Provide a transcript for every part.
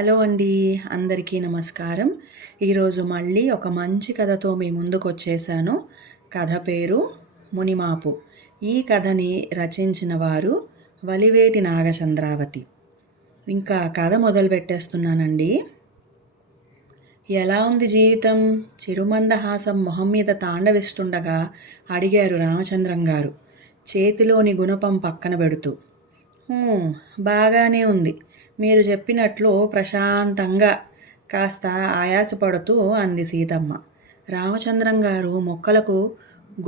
Hello అండి అందరికీ నమస్కారం. ఈరోజు మళ్ళీ ఒక మంచి కథతో మీ ముందుకు వచ్చేసాను కథ పేరు మునిమాపు. ఈ కథని రచించిన వారు వలివేటి నాగచంద్రావతి. ఇంకా కథ మొదలు పెట్టేస్తున్నానండి ఎలా ఉంది జీవితం? చిరుమందహాసం మొహం మీద తాండవిస్తుండగా అడిగారు రామచంద్రం గారు. చేతిలోని గుణపం పక్కన పెడుతూ. బాగానే ఉంది. మీరు చెప్పినట్లు ప్రశాంతంగా కాస్త ఆయాసపడుతూ అంది సీతమ్మ. రామచంద్రం గారు మొక్కలకు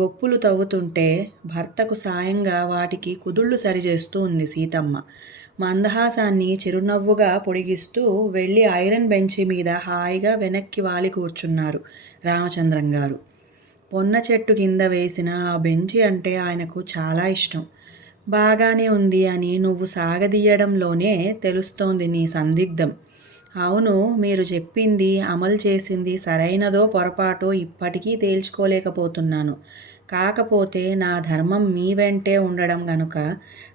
గొప్పులు తవ్వుతుంటే భర్తకు సాయంగా వాటికి కుదుళ్ళు సరిచేస్తూ ఉంది సీతమ్మ. మందహాసాన్ని చిరునవ్వుగా పొడిగిస్తూ వెళ్ళి ఐరన్ బెంచి మీద హాయిగా వెనక్కి వాలి కూర్చున్నారు రామచంద్రం గారు. పొన్న చెట్టు కింద వేసిన ఆ బెంచి అంటే ఆయనకు చాలా ఇష్టం. బాగానే ఉంది అని నువ్వు సాగదీయడంలోనే తెలుస్తోంది నీ సందిగ్ధం. అవును మీరు చెప్పింది అమలు చేసింది సరైనదో పొరపాటో ఇప్పటికీ తేల్చుకోలేకపోతున్నాను. కాకపోతే నా ధర్మం మీ వెంటే ఉండడం గనుక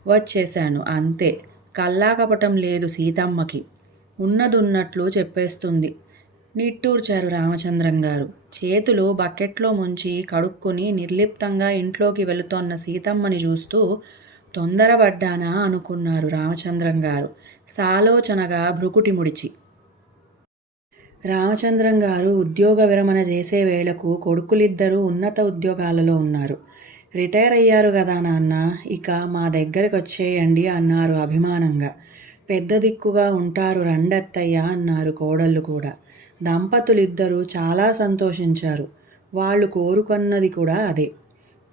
వచ్చేశాను అంతే. కల్లాకపటం లేదు సీతమ్మకి. ఉన్నదున్నట్లు చెప్పేస్తుంది నిట్టూర్చారు రామచంద్రం గారు. చేతులు బకెట్లో ముంచి కడుక్కుని నిర్లిప్తంగా ఇంట్లోకి వెళుతోన్న సీతమ్మని చూస్తూ తొందరపడ్డానా అనుకున్నారు రామచంద్రం గారు. సాలోచనగా భృకుటి ముడిచి. రామచంద్రం గారు ఉద్యోగ విరమణ చేసే వేళకు కొడుకులిద్దరూ ఉన్నత ఉద్యోగాలలో ఉన్నారు. రిటైర్ అయ్యారు కదా నాన్న ఇక మా దగ్గరికి వచ్చేయండి అన్నారు అభిమానంగా. పెద్ద దిక్కుగా ఉంటారు రండత్తయ్య అన్నారు కోడళ్ళు కూడా. దంపతులిద్దరూ చాలా సంతోషించారు. వాళ్ళు కోరుకున్నది కూడా అదే.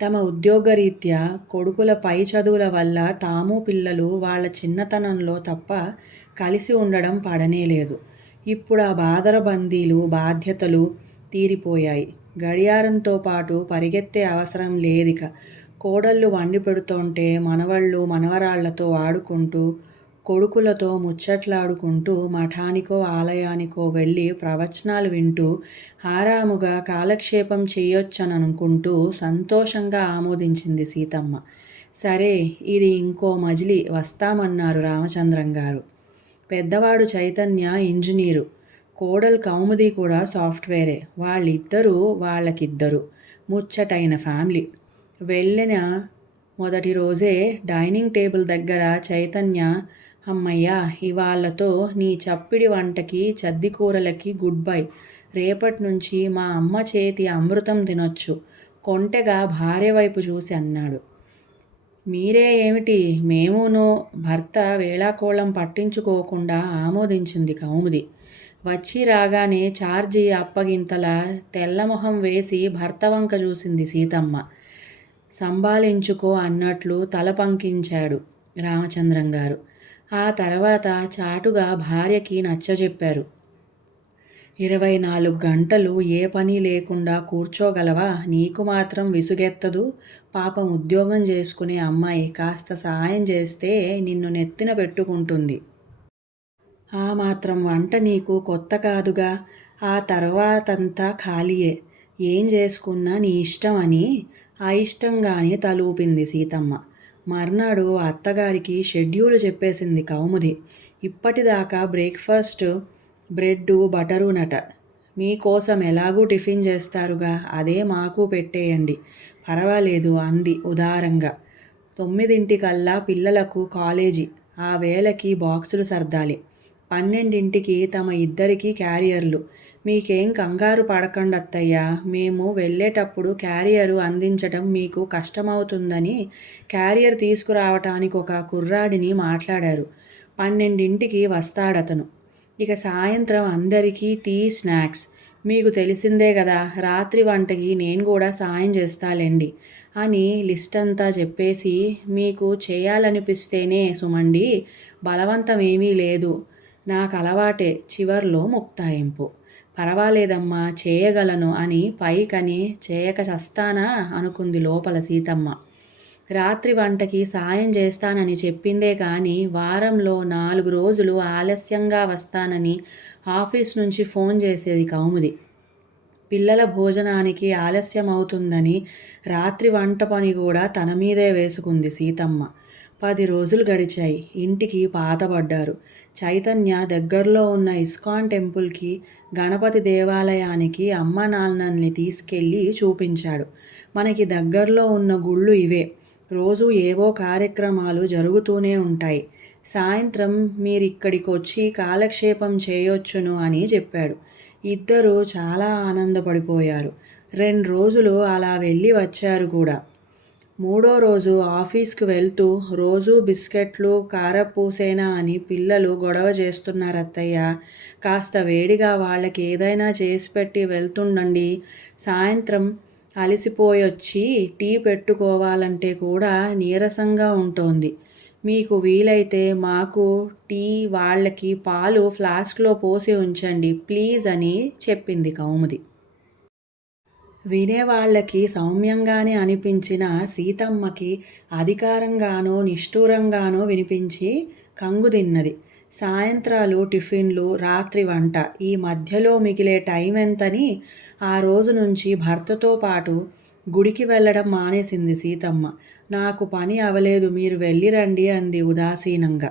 తమ ఉద్యోగరీత్యా కొడుకుల పై చదువుల వల్ల తాము పిల్లలు వాళ్ళ చిన్నతనంలో తప్ప కలిసి ఉండడం పడనేలేదు ఇప్పుడు ఆ బాధల బందీలు బాధ్యతలు తీరిపోయాయి. గడియారంతో పాటు పరిగెత్తే అవసరం లేదిక. కోడళ్ళు వండి పెడుతుంటే మనవళ్ళు మనవరాళ్ళతో ఆడుకుంటూ కొడుకులతో ముచ్చట్లాడుకుంటూ మఠానికో ఆలయానికో వెళ్ళి ప్రవచనాలు వింటూ ఆరాముగా కాలక్షేపం చేయొచ్చననుకుంటూ సంతోషంగా ఆమోదించింది సీతమ్మ. సరే ఇది ఇంకో మజిలి వస్తామన్నారు రామచంద్రం గారు. పెద్దవాడు చైతన్య ఇంజనీరు. కోడలు కౌముది కూడా సాఫ్ట్వేరే. వాళ్ళిద్దరూ వాళ్ళకిద్దరు. ముచ్చటైన ఫ్యామిలీ. వెళ్ళిన మొదటి రోజే డైనింగ్ టేబుల్ దగ్గర చైతన్య అమ్మయ్యా ఇవాళ్ళతో నీ చప్పిడి వంటకి చద్దికూరలకి గుడ్ బై. రేపటి నుంచి మా అమ్మ చేతి అమృతం తినొచ్చు. కొంటెగా భార్య వైపు చూసి అన్నాడు. మీరే ఏమిటి? మేమును భర్త వేళాకోళం పట్టించుకోకుండా ఆమోదించింది కౌముది. వచ్చి రాగానే చార్జీ అప్పగింతల తెల్లమొహం వేసి భర్త వంక చూసింది సీతమ్మ. సంభాలించుకో అన్నట్లు తల పంకించాడు రామచంద్రం గారు. ఆ తర్వాత చాటుగా భార్యకి నచ్చజెప్పారు. ఇరవై నాలుగు గంటలు ఏ పని లేకుండా కూర్చోగలవా? నీకు మాత్రం విసుగెత్తదు. పాపం ఉద్యోగం చేసుకునే అమ్మాయి కాస్త సహాయం చేస్తే నిన్ను నెత్తిన పెట్టుకుంటుంది. ఆ మాత్రం వంట నీకు కొత్త కాదుగా. ఆ తర్వాతంతా ఖాళీయే. ఏం చేసుకున్నా నీ ఇష్టం అని అయిష్టంగానే తలూపింది సీతమ్మ. మర్నాడు అత్తగారికి షెడ్యూల్ చెప్పేసింది కౌముది. ఇప్పటిదాకా బ్రేక్ఫాస్ట్ బ్రెడ్ బటరు నట. మీకోసం ఎలాగూ టిఫిన్ చేస్తారుగా? అదే మాకు పెట్టేయండి. పర్వాలేదు అంది ఉదారంగా. తొమ్మిదింటికల్లా పిల్లలకు కాలేజీ. ఆ వేళకి బాక్సులు సర్దాలి. పన్నెండింటికి తమ ఇద్దరికి క్యారియర్లు. మీకేం కంగారు పడకండి మేము వెళ్ళేటప్పుడు క్యారియరు అందించటం మీకు కష్టమవుతుందని క్యారియర్ తీసుకురావటానికి ఒక కుర్రాడిని మాట్లాడారు. పన్నెండింటికి వస్తాడతను. ఇక సాయంత్రం అందరికీ టీ స్నాక్స్. మీకు తెలిసిందే కదా రాత్రి వంటకి నేను కూడా సాయం చేస్తాలేండి అని లిస్ట్ అంతా చెప్పేసి మీకు చేయాలనిపిస్తేనే సుమండి బలవంతం ఏమీ లేదు. నాకు అలవాటే చివర్లో ముక్తాయింపు. పర్వాలేదమ్మా చేయగలను అని పైకని చేయక చస్తానా అనుకుంది లోపల సీతమ్మ. రాత్రి వంటకి సాయం చేస్తానని చెప్పిందే కానీ వారంలో నాలుగు రోజులు ఆలస్యంగా వస్తానని ఆఫీస్ నుంచి ఫోన్ చేసేది కౌముది. పిల్లల భోజనానికి ఆలస్యం అవుతుందని రాత్రి వంట పని కూడా తన మీదే వేసుకుంది సీతమ్మ. పది రోజులు గడిచాయి. ఇంటికి పాతబడ్డారు. చైతన్య దగ్గరలో ఉన్న ఇస్కాన్ టెంపుల్కి గణపతి దేవాలయానికి అమ్మ నాన్నల్ని తీసుకెళ్ళి చూపించాడు. మనకి దగ్గరలో ఉన్న గుళ్ళు ఇవే. రోజు ఏవో కార్యక్రమాలు జరుగుతూనే ఉంటాయి. సాయంత్రం మీరిక్కడికి వచ్చి కాలక్షేపం చేయొచ్చును అని చెప్పాడు. ఇద్దరూ చాలా ఆనందపడిపోయారు. రెండు రోజులు అలా వెళ్ళి వచ్చారు కూడా. మూడో రోజు ఆఫీస్కి వెళ్తూ రోజు బిస్కెట్లు కారపూసేనా అని పిల్లలు గొడవ చేస్తున్నారు అత్తయ్య కాస్త వేడిగా వాళ్ళకి ఏదైనా చేసి పెట్టి వెళ్తుండండి. సాయంత్రం అలసిపోయొచ్చి టీ పెట్టుకోవాలంటే కూడా నీరసంగా ఉంటోంది. మీకు వీలైతే మాకు టీ వాళ్ళకి పాలు ఫ్లాస్క్లో పోసి ఉంచండి ప్లీజ్ అని చెప్పింది కౌముది. వినేవాళ్ళకి సౌమ్యంగానే అనిపించిన సీతమ్మకి అధికారంగానో నిష్ఠూరంగానో వినిపించి కంగుదిన్నది సాయంత్రాలు టిఫిన్లు రాత్రి వంట. ఈ మధ్యలో మిగిలే టైం ఎంతని ఆ రోజు నుంచి భర్తతో పాటు గుడికి వెళ్ళడం మానేసింది సీతమ్మ. నాకు పని అవలేదు మీరు వెళ్ళిరండి అంది ఉదాసీనంగా.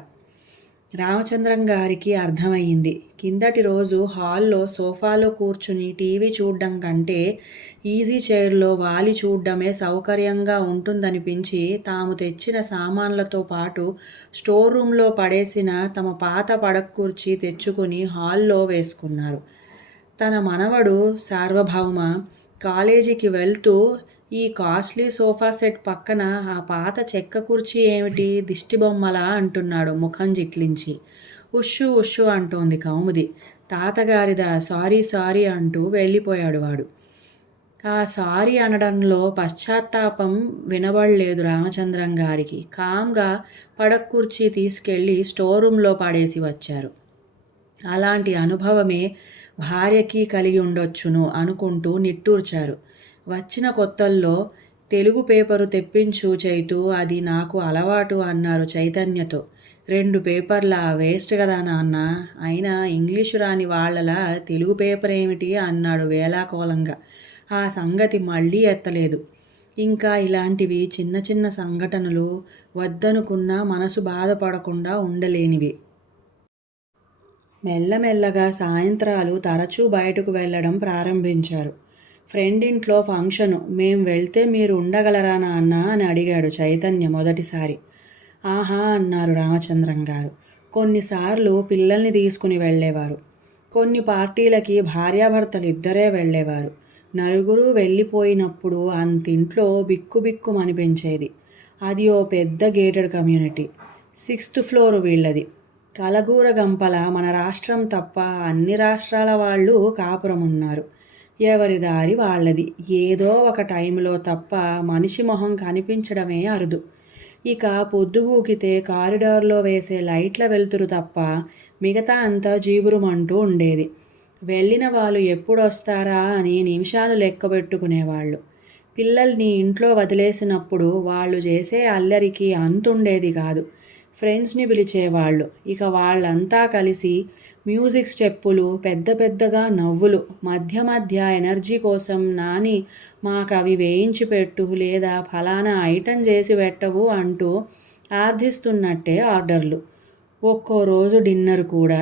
రామచంద్రం గారికి అర్థమయ్యింది. కిందటి రోజు హాల్లో సోఫాలో కూర్చుని టీవీ చూడడం కంటే ఈజీ చైర్లో వాలి చూడడమే సౌకర్యంగా ఉంటుందనిపించి తాము తెచ్చిన సామాన్లతో పాటు స్టోర్ రూమ్లో పడేసిన తమ పాత పడక్కుర్చి తెచ్చుకుని హాల్లో వేసుకున్నారు. తన మనవడు సార్వభౌమ కాలేజీకి వెళ్తూ ఈ కాస్ట్లీ సోఫా సెట్ పక్కన ఆ పాత చెక్క కుర్చీ ఏమిటి? దిష్టిబొమ్మలా అంటున్నాడు ముఖం జిట్లించి. ఉష్షు ఉష్షు అంటోంది కౌముది. తాతగారిదా సారీ సారీ అంటూ వెళ్ళిపోయాడు వాడు. ఆ సారీ అనడంలో పశ్చాత్తాపం వినబడలేదు రామచంద్రం గారికి. కామ్గా పడక్ కుర్చీ తీసుకెళ్ళి స్టోర్ రూమ్లో పడేసి వచ్చారు. అలాంటి అనుభవమే భార్యకి కలిగి ఉండొచ్చును అనుకుంటూ నిట్టూర్చారు. వచ్చిన కొత్తల్లో తెలుగు పేపరు తెప్పించు చైతు అది నాకు అలవాటు అన్నారు చైతన్యతో. రెండు పేపర్ల వేస్ట్ కదా నాన్న అయినా ఇంగ్లీషు రాని వాళ్ళలా తెలుగు పేపర్ ఏమిటి అన్నాడు వేలాకోలంగా ఆ సంగతి మళ్ళీ ఎత్తలేదు. ఇంకా ఇలాంటివి చిన్న చిన్న సంఘటనలు వద్దనుకున్నా మనసు బాధపడకుండా ఉండలేనివి. మెల్లమెల్లగా సాయంత్రాలు తరచూ బయటకు వెళ్ళడం ప్రారంభించారు. ఫ్రెండ్ ఇంట్లో ఫంక్షను మేం వెళ్తే మీరు ఉండగలరా నాన్న అని అడిగాడు చైతన్య మొదటిసారి. ఆహా అన్నారు రామచంద్రం గారు. కొన్నిసార్లు పిల్లల్ని తీసుకుని వెళ్ళేవారు. కొన్ని పార్టీలకి భార్యాభర్తలు ఇద్దరే వెళ్ళేవారు. నలుగురు వెళ్ళిపోయినప్పుడు అంతింట్లో బిక్కు అనిపించేది. అది ఓ పెద్ద గేటెడ్ కమ్యూనిటీ. సిక్స్త్ ఫ్లోర్ వీళ్ళది. కలగూర గంపల మన రాష్ట్రం తప్ప అన్ని రాష్ట్రాల వాళ్ళు కాపురం ఉన్నారు ఎవరి దారి వాళ్ళది. ఏదో ఒక టైంలో తప్ప మనిషి మొహం కనిపించడమే అరుదు. ఇక పొద్దుగూకితే కారిడార్లో వేసే లైట్ల వెలుతురు తప్ప మిగతా అంతా జీబురుమంటూ ఉండేది. వెళ్ళిన వాళ్ళు ఎప్పుడొస్తారా అని నిమిషాలు లెక్కబెట్టుకునేవాళ్ళు. పిల్లల్ని ఇంట్లో వదిలేసినప్పుడు వాళ్ళు చేసే అల్లరికి అంతుండేది కాదు. ఫ్రెండ్స్ని పిలిచేవాళ్ళు. ఇక వాళ్ళంతా కలిసి మ్యూజిక్ స్టెప్పులు పెద్ద పెద్దగా నవ్వులు మధ్య మధ్య ఎనర్జీ కోసం నాని మాకు అవి వేయించి పెట్టు లేదా ఫలానా ఐటెం చేసి పెట్టవు అంటూ ఆర్థిస్తున్నట్టే ఆర్డర్లు. ఒక్కో రోజు డిన్నర్ కూడా.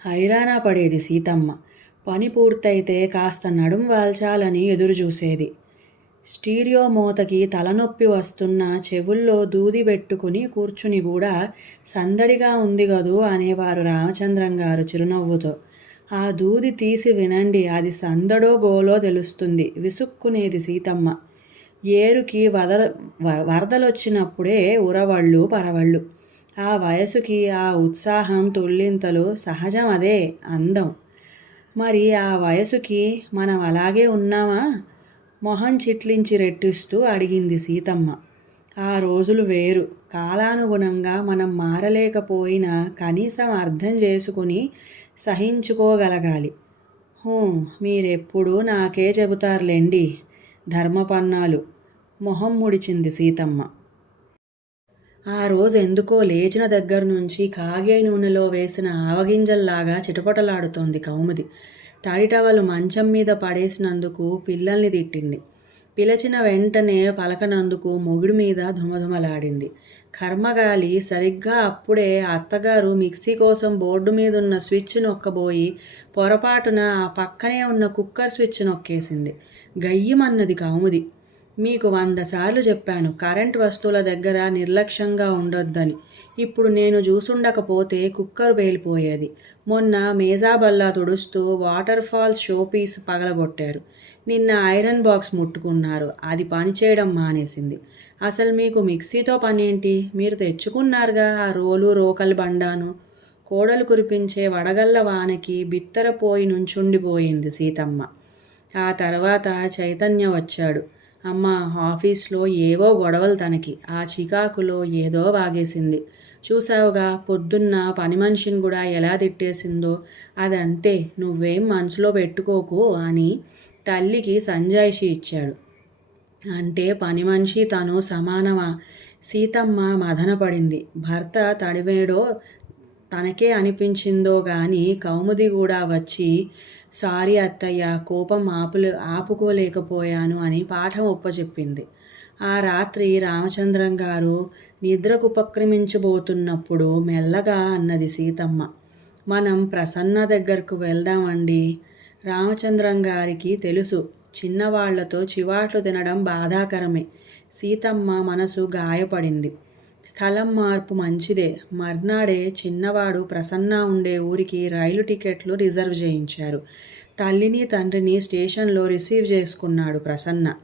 హైరానా పడేది సీతమ్మ. పని పూర్తయితే కాస్త నడుం వాల్చాలని ఎదురు చూసేది స్టీరియో మూతకి తలనొప్పి వస్తున్న చెవుల్లో దూది పెట్టుకుని కూర్చుని కూడా సందడిగా ఉంది కదూ అనేవారు రామచంద్రం గారు చిరునవ్వుతో. ఆ దూది తీసి వినండి అది సందడో గోలో తెలుస్తుంది విసుక్కునేది సీతమ్మ. ఏరుకి వదల వరదలొచ్చినప్పుడే ఉరవళ్ళు పరవళ్ళు. ఆ వయసుకి ఆ ఉత్సాహం తుళ్ళింతలు సహజం అదే అందం. మరి ఆ వయసుకి మనం అలాగే ఉన్నామా? మొహం చిట్లించి రెట్టిస్తూ అడిగింది సీతమ్మ. ఆ రోజులు వేరు. కాలానుగుణంగా మనం మారలేకపోయినా కనీసం అర్థం చేసుకుని సహించుకోగలగాలి. హూ మీరెప్పుడు నాకే చెబుతారులేండి. ధర్మపన్నాలు. మొహం ముడిచింది సీతమ్మ. ఆ రోజు ఎందుకో లేచిన దగ్గర నుంచి కాగే నూనెలో వేసిన ఆవగింజల్లాగా చిటపటలాడుతోంది కౌముది. తడిటవలు మంచం మీద పడేసినందుకు పిల్లల్ని తిట్టింది. పిలిచిన వెంటనే పలకనందుకు మొగుడి మీద ధుమధుమలాడింది. కర్మగాలి సరిగ్గా అప్పుడే అత్తగారు మిక్సీ కోసం బోర్డు మీద ఉన్న స్విచ్ నొక్కబోయి పొరపాటున ఆ పక్కనే ఉన్న కుక్కర్ స్విచ్ నొక్కేసింది. గయ్యమన్నది కౌముది. మీకు వంద సార్లు చెప్పాను కరెంట్ వస్తువుల దగ్గర నిర్లక్ష్యంగా ఉండొద్దని. ఇప్పుడు నేను చూసుండకపోతే కుక్కర్ పేలిపోయేది. మొన్న మేజాబల్లా తుడుస్తూ వాటర్ ఫాల్స్ షోపీస్ పగలగొట్టారు. నిన్న ఐరన్ బాక్స్ ముట్టుకున్నారు. అది పనిచేయడం మానేసింది. అసలు మీకు మిక్సీతో పనేంటి? మీరు తెచ్చుకున్నారుగా ఆ రోలు రోకలి బండాను. కోడలు కురిపించే వడగళ్ళ వానకి బిత్తరపోయి నుంచుండిపోయింది సీతమ్మ. ఆ తర్వాత చైతన్య వచ్చాడు. అమ్మ ఆఫీస్లో ఏవో గొడవలు తనకి. ఆ చికాకులో ఏదో వాగేసింది. చూసావుగా పొద్దున్న పని మనిషిని కూడా ఎలా తిట్టేసిందో. అదంతే నువ్వేం మనసులో పెట్టుకోకు అని తల్లికి సంజాయిషి ఇచ్చాడు. అంటే పని మనిషి తను సమానమా? సీతమ్మ మదనపడింది భర్త తడివేడో తనకే అనిపించిందో గాని కౌముది కూడా వచ్చి సారీ అత్తయ్య కోపం ఆపులు ఆపుకోలేకపోయాను అని పాఠం ఒప్పచెప్పింది. ఆ రాత్రి రామచంద్రం గారు నిద్రకు ఉపక్రమించబోతున్నప్పుడు మెల్లగా అన్నది సీతమ్మ. మనం ప్రసన్న దగ్గరకు వెళ్దామండి. రామచంద్రం గారికి తెలుసు. చిన్నవాళ్ళతో చివాట్లు తినడం బాధాకరమే. సీతమ్మ మనసు గాయపడింది. స్థలం మార్పు మంచిదే. మర్నాడే చిన్నవాడు ప్రసన్న ఉండే ఊరికి రైలు టికెట్లు రిజర్వ్ చేయించారు. తల్లిని తండ్రిని స్టేషన్లో రిసీవ్ చేసుకున్నాడు ప్రసన్న.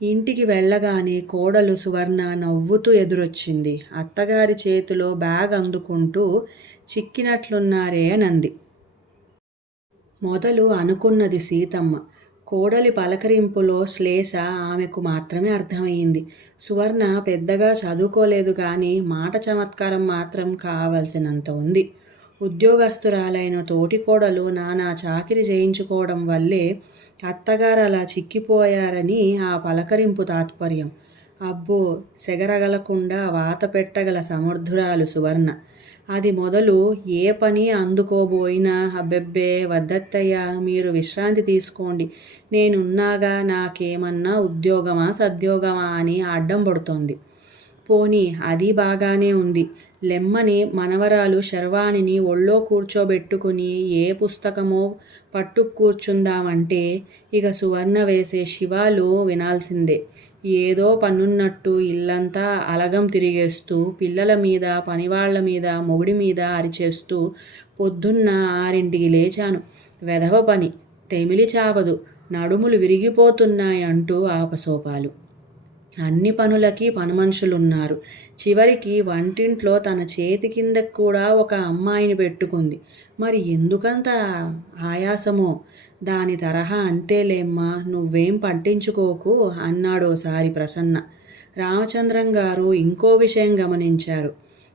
ఇంటికి వెళ్ళగానే కోడలు సువర్ణ నవ్వుతూ ఎదురొచ్చింది. అత్తగారి చేతిలో బ్యాగ్ అందుకుంటూ చిక్కినట్లున్నారే అనంది. మొదలు అనుకున్నది సీతమ్మ. కోడలి పలకరింపులో శ్లేష ఆమెకు మాత్రమే అర్థమయ్యింది. సువర్ణ పెద్దగా చదువుకోలేదు కానీ మాట చమత్కారం మాత్రం కావలసినంత ఉంది. ఉద్యోగస్తురాలైన తోటి కోడలు నానా చాకిరి చేయించుకోవడం వల్లే అత్తగారు అలా చిక్కిపోయారని ఆ పలకరింపు తాత్పర్యం. అబ్బో సెగరగలకుండా వాత పెట్టగల సమర్థురాలు సువర్ణ. అది మొదలు ఏ పని అందుకోబోయినా అబ్బెబ్బే వద్దత్తయ్య మీరు విశ్రాంతి తీసుకోండి. నేనున్నాగా నాకేమన్నా ఉద్యోగమా సద్యోగమా అని అడ్డం పడుతోంది. పోనీ అది బాగానే ఉంది. లెమ్మని మనవరాలు శర్వాణిని ఒళ్ళో కూర్చోబెట్టుకుని ఏ పుస్తకమో పట్టు కూర్చుందామంటే ఇక సువర్ణ వేసే శివాలు వినాల్సిందే. ఏదో పన్నున్నట్టు ఇల్లంతా అలగం తిరిగేస్తూ పిల్లల మీద పనివాళ్ళ మీద మొగుడి మీద అరిచేస్తూ పొద్దున్న ఆరింటికి లేచాను. వెధవ పని తెమిలి చావదు నడుములు విరిగిపోతున్నాయంటూ ఆపసోపాలు. అన్ని పనులకి పనుమనుషులున్నారు. చివరికి వంటింట్లో తన చేతి కింద కూడా ఒక అమ్మాయిని పెట్టుకుంది. మరి ఎందుకంత ఆయాసమో? దాని తరహా అంతేలేమ్మా నువ్వేం పట్టించుకోకు అన్నాడోసారి ప్రసన్న. రామచంద్రం గారు ఇంకో విషయం గమనించారు.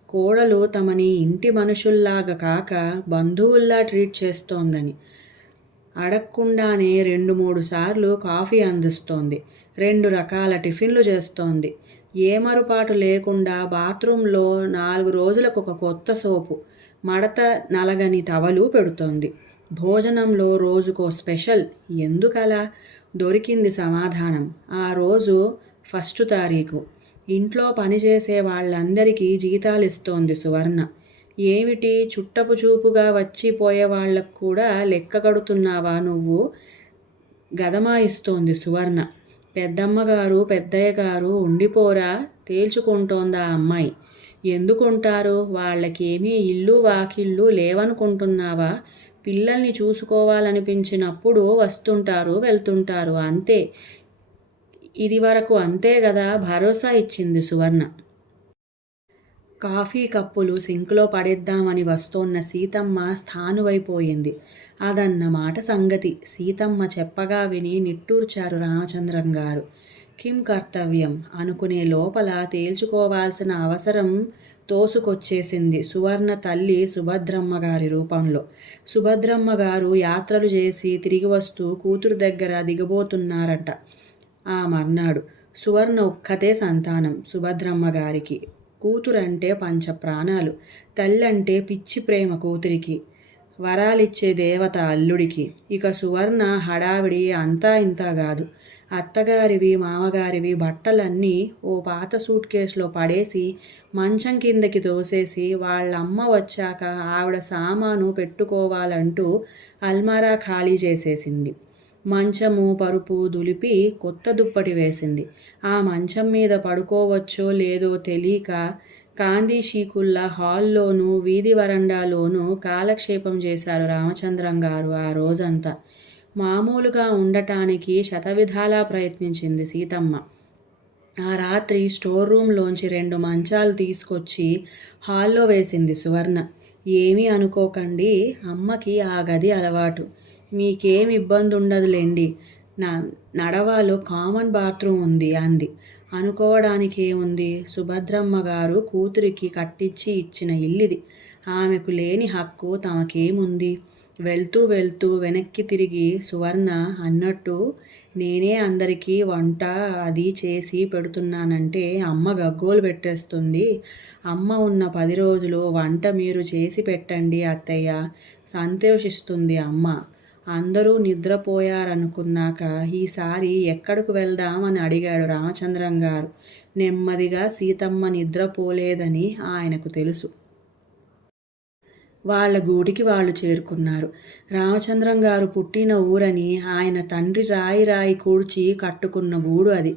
కోడలు తమని ఇంటి మనుషుల్లాగా కాక బంధువుల్లా ట్రీట్ చేస్తోందని. అడగకుండానే రెండు మూడు సార్లు కాఫీ అందిస్తోంది. రెండు రకాల టిఫిన్లు చేస్తోంది. ఏ మరుపాటు లేకుండా బాత్రూంలో నాలుగు రోజులకు ఒక కొత్త సోపు మడత నలగని టవలు పెడుతోంది. భోజనంలో రోజుకో స్పెషల్ ఎందుకలా? దొరికింది సమాధానం. ఆ రోజు ఫస్ట్ తారీఖు. ఇంట్లో పనిచేసే వాళ్ళందరికీ జీతాలు ఇస్తోంది సువర్ణ. ఏమిటి చుట్టపు చూపుగా వచ్చిపోయే వాళ్ళకు కూడా లెక్క కడుతున్నావా నువ్వు? గదమాయిస్తోంది సువర్ణ. పెద్దమ్మగారు పెద్దయ్య గారు ఉండిపోరా తేల్చుకుంటోందా అమ్మాయి. ఎందుకుంటారు? వాళ్ళకేమీ ఇల్లు వాకిళ్ళు లేవనుకుంటున్నావా? పిల్లల్ని చూసుకోవాలనిపించినప్పుడు వస్తుంటారు వెళ్తుంటారు అంతే. ఇది వరకు అంతే కదా భరోసా ఇచ్చింది సువర్ణ. కాఫీ కప్పులు సింక్లో పడేద్దామని వస్తోన్న సీతమ్మ స్థానువైపోయింది. అదన్నమాట సంగతి సీతమ్మ చెప్పగా విని నిట్టూర్చారు రామచంద్రం గారు. కిం కర్తవ్యం? అనుకునే లోపల తేల్చుకోవాల్సిన అవసరం తోసుకొచ్చేసింది సువర్ణ తల్లి సుభద్రమ్మ గారి రూపంలో. సుభద్రమ్మ గారు యాత్రలు చేసి తిరిగి వస్తూ కూతురు దగ్గర దిగబోతున్నారట. ఆ మర్నాడు. సువర్ణ ఒక్కతే సంతానం సుభద్రమ్మ గారికి. కూతురంటే పంచ ప్రాణాలు తల్లంటే పిచ్చి ప్రేమ కూతురికి వరాలిచ్చే దేవత అల్లుడికి. ఇక సువర్ణ హడావిడి అంతా ఇంతా కాదు. అత్తగారివి మామగారివి బట్టలన్నీ ఓ పాత సూట్ కేసులో పడేసి మంచం కిందకి తోసేసి వాళ్ళమ్మ వచ్చాక ఆవిడ సామాను పెట్టుకోవాలంటూ అల్మారా ఖాళీ చేసేసింది. మంచము పరుపు దులిపి కొత్త దుప్పటి వేసింది. ఆ మంచం మీద పడుకోవచ్చో లేదో తెలియక కాందీ హాల్లోనూ వీధి వరండాలోనూ కాలక్షేపం చేశారు రామచంద్రం గారు ఆ రోజంతా. మామూలుగా ఉండటానికి శతవిధాలా ప్రయత్నించింది సీతమ్మ. ఆ రాత్రి స్టోర్ రూమ్లోంచి రెండు మంచాలు తీసుకొచ్చి హాల్లో వేసింది సువర్ణ. ఏమీ అనుకోకండి అమ్మకి ఆ గది అలవాటు. మీకేం ఇబ్బంది ఉండదులేండి నా నడవాలో కామన్ బాత్రూమ్ ఉంది అంది. అనుకోవడానికి ఏముంది సుభద్రమ్మ గారు కూతురికి కట్టించి ఇచ్చిన ఇల్లిది. ఆమెకు లేని హక్కు తమకేముంది? వెళ్తూ వెళ్తూ వెనక్కి తిరిగి సువర్ణ అన్నట్టు నేనే అందరికీ వంట అది చేసి పెడుతున్నానంటే అమ్మ గగ్గోలు పెట్టేస్తుంది. అమ్మ ఉన్న పది రోజులు వంట మీరు చేసి పెట్టండి అత్తయ్య. సంతోషిస్తుంది అమ్మ. అందరూ నిద్రపోయారనుకున్నాక ఈసారి ఎక్కడికి వెళ్దామని అడిగాడు రామచంద్రం గారు. నెమ్మదిగా సీతమ్మ నిద్రపోలేదని ఆయనకు తెలుసు. వాళ్ళ గూడికి వాళ్ళు చేరుకున్నారు. రామచంద్రం గారు పుట్టిన ఊరని ఆయన తండ్రి రాయి రాయి కూర్చి కట్టుకున్న గూడు అది.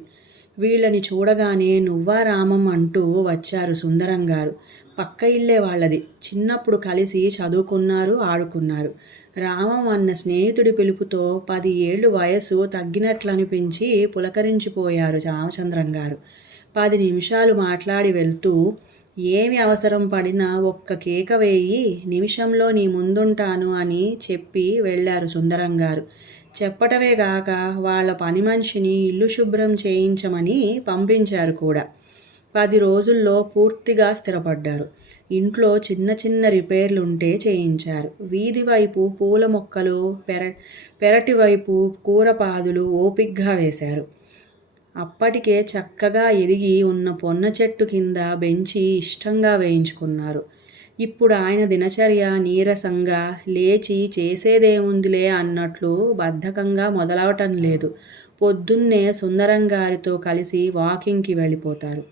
వీళ్ళని చూడగానే నువ్వా రామం అంటూ వచ్చారు సుందరం గారు. పక్క ఇల్లే వాళ్ళది. చిన్నప్పుడు కలిసి చదువుకున్నారు ఆడుకున్నారు. రామం అన్న స్నేహితుడి పిలుపుతో పది ఏళ్ళు వయసు తగ్గినట్లనిపించి పులకరించిపోయారు రామచంద్రం గారు. పది నిమిషాలు మాట్లాడి వెళ్తూ ఏమి అవసరం పడినా ఒక్క కేక వేయి నిమిషంలో నీ ముందుంటాను అని చెప్పి వెళ్ళారు సుందరం గారు. చెప్పటమే గాక వాళ్ళ పని మనిషిని ఇల్లు శుభ్రం చేయించమని పంపించారు కూడా. పది రోజుల్లో పూర్తిగా స్థిరపడ్డారు. ఇంట్లో చిన్న చిన్న రిపేర్లు ఉంటే చేయించారు. వీధి వైపు పూల మొక్కలు పెర పెరటి వైపు కూరపాదులు ఓపిగ్గా వేశారు. అప్పటికే చక్కగా ఎదిగి ఉన్న పొన్న చెట్టు కింద బెంచి ఇష్టంగా వేయించుకున్నారు. ఇప్పుడు ఆయన దినచర్య నీరసంగా లేచి చేసేదేముందిలే అన్నట్లు బద్ధకంగా మొదలవటం లేదు. పొద్దున్నే సుందరం గారితో కలిసి వాకింగ్కి వెళ్ళిపోతారు.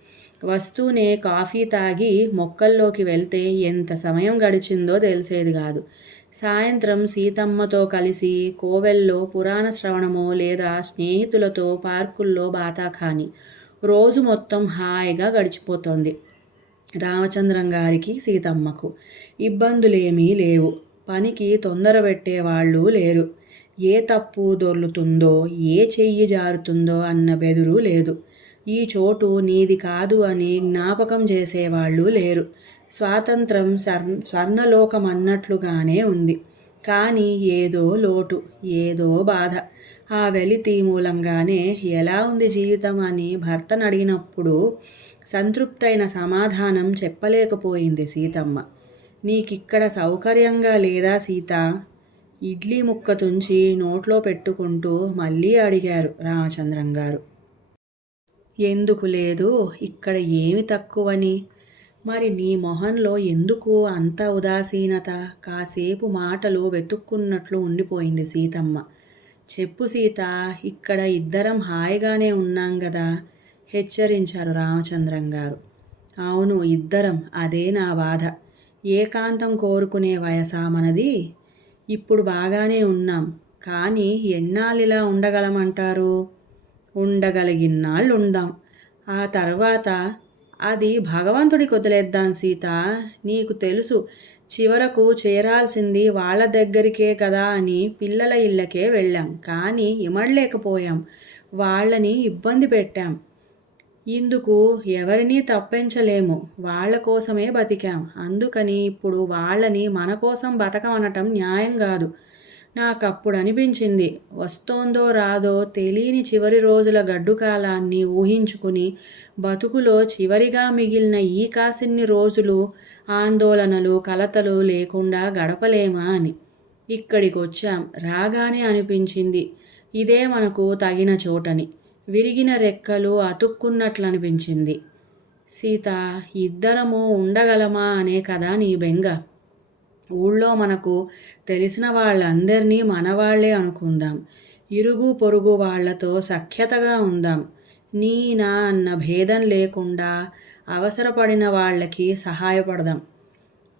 వస్తూనే కాఫీ తాగి మొక్కల్లోకి వెళ్తే ఎంత సమయం గడిచిందో తెలిసేది కాదు. సాయంత్రం సీతమ్మతో కలిసి కోవెల్లో పురాణ శ్రవణమో లేదా స్నేహితులతో పార్కుల్లో బాతాఖాని. రోజు మొత్తం హాయిగా గడిచిపోతుంది. రామచంద్రం గారికి సీతమ్మకు ఇబ్బందులేమీ లేవు. పనికి తొందర పెట్టేవాళ్ళు లేరు. ఏ తప్పు దొర్లుతుందో ఏ చెయ్యి జారుతుందో అన్న బెదురు లేదు. ఈ చోటు నీది కాదు అని జ్ఞాపకం చేసేవాళ్ళు లేరు. స్వాతంత్రం స్వర్ స్వర్ణలోకం అన్నట్లుగానే ఉంది. కానీ ఏదో లోటు ఏదో బాధ. ఆ వెలితి మూలంగానే ఎలా ఉంది జీవితం అని భర్తను అడిగినప్పుడు సంతృప్తైన సమాధానం చెప్పలేకపోయింది సీతమ్మ. నీకిక్కడ సౌకర్యంగా లేదా సీత? ఇడ్లీ ముక్క తుంచి నోట్లో పెట్టుకుంటూ మళ్ళీ అడిగారు రామచంద్రం గారు. ఎందుకు లేదు? ఇక్కడ ఏమి తక్కువని? మరి నీ మొహంలో ఎందుకు అంత ఉదాసీనత? కాసేపు మాటలు వెతుక్కున్నట్లు ఉండిపోయింది సీతమ్మ. చెప్పు సీత ఇక్కడ ఇద్దరం హాయిగానే ఉన్నాం కదా హెచ్చరించారు రామచంద్రం గారు. అవును ఇద్దరం. అదే నా బాధ. ఏకాంతం కోరుకునే వయసా మనది? ఇప్పుడు బాగానే ఉన్నాం. కానీ ఎన్నాళ్ళిలా ఉండగలమంటారు? ఉండగలిగినాళ్ళు ఉందాం. ఆ తర్వాత అది భగవంతుడికి వదిలేద్దాం సీత. నీకు తెలుసు చివరకు చేరాల్సింది వాళ్ళ దగ్గరికే కదా అని పిల్లల ఇళ్ళకే వెళ్ళాం. కానీ ఇమడలేకపోయాం. వాళ్ళని ఇబ్బంది పెట్టాం. ఇందుకు ఎవరినీ తప్పించలేము. వాళ్ళ కోసమే బతికాం. అందుకని ఇప్పుడు వాళ్ళని మన కోసం బతకమనటం న్యాయం కాదు. నాకు అప్పుడు అనిపించింది వస్తోందో రాదో తెలియని చివరి రోజుల గడ్డు కాలాన్ని ఊహించుకుని బతుకులో చివరిగా మిగిలిన ఈ కాసిన్ని రోజులు ఆందోళనలు కలతలు లేకుండా గడపలేమా అని. ఇక్కడికి వచ్చాం రాగానే అనిపించింది. ఇదే మనకు తగిన చోటని. విరిగిన రెక్కలు అతుక్కున్నట్లు అనిపించింది సీత ఇద్దరము ఉండగలమా అనే కదా నీ బెంగ. ఊళ్ళో మనకు తెలిసిన వాళ్ళందరినీ మనవాళ్ళే అనుకుందాం. ఇరుగు పొరుగు వాళ్ళతో సఖ్యతగా ఉందాం. నీ నా అన్న భేదం లేకుండా అవసరపడిన వాళ్ళకి సహాయపడదాం.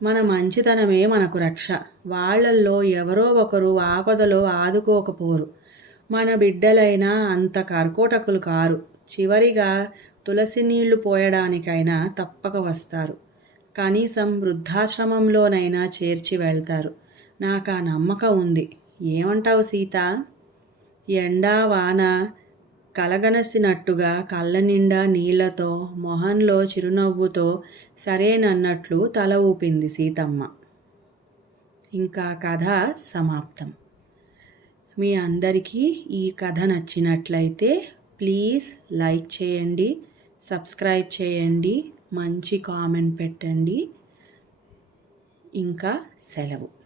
మన మంచితనమే మనకు రక్ష. వాళ్ళల్లో ఎవరో ఒకరు ఆపదలో ఆదుకోకపోరు. మన బిడ్డలైనా అంత కర్కోటకులు కారు. చివరిగా తులసి నీళ్ళు పోయడానికైనా తప్పక వస్తారు. కనీసం వృద్ధాశ్రమంలోనైనా చేర్చి వెళ్తారు. నాకు ఆ నమ్మకం ఉంది. ఏమంటావు సీత? ఎండా వాన కలగనసినట్టుగా కళ్ళ నిండా నీళ్ళతో మొహంలో చిరునవ్వుతో సరేనన్నట్లు తల ఊపింది సీతమ్మ. ఇంకా కథ సమాప్తం. మీ అందరికీ ఈ కథ నచ్చినట్లయితే ప్లీజ్ లైక్ చేయండి సబ్స్క్రైబ్ చేయండి. మంచి కామెంట్ పెట్టండి. ఇంకా సెలవు.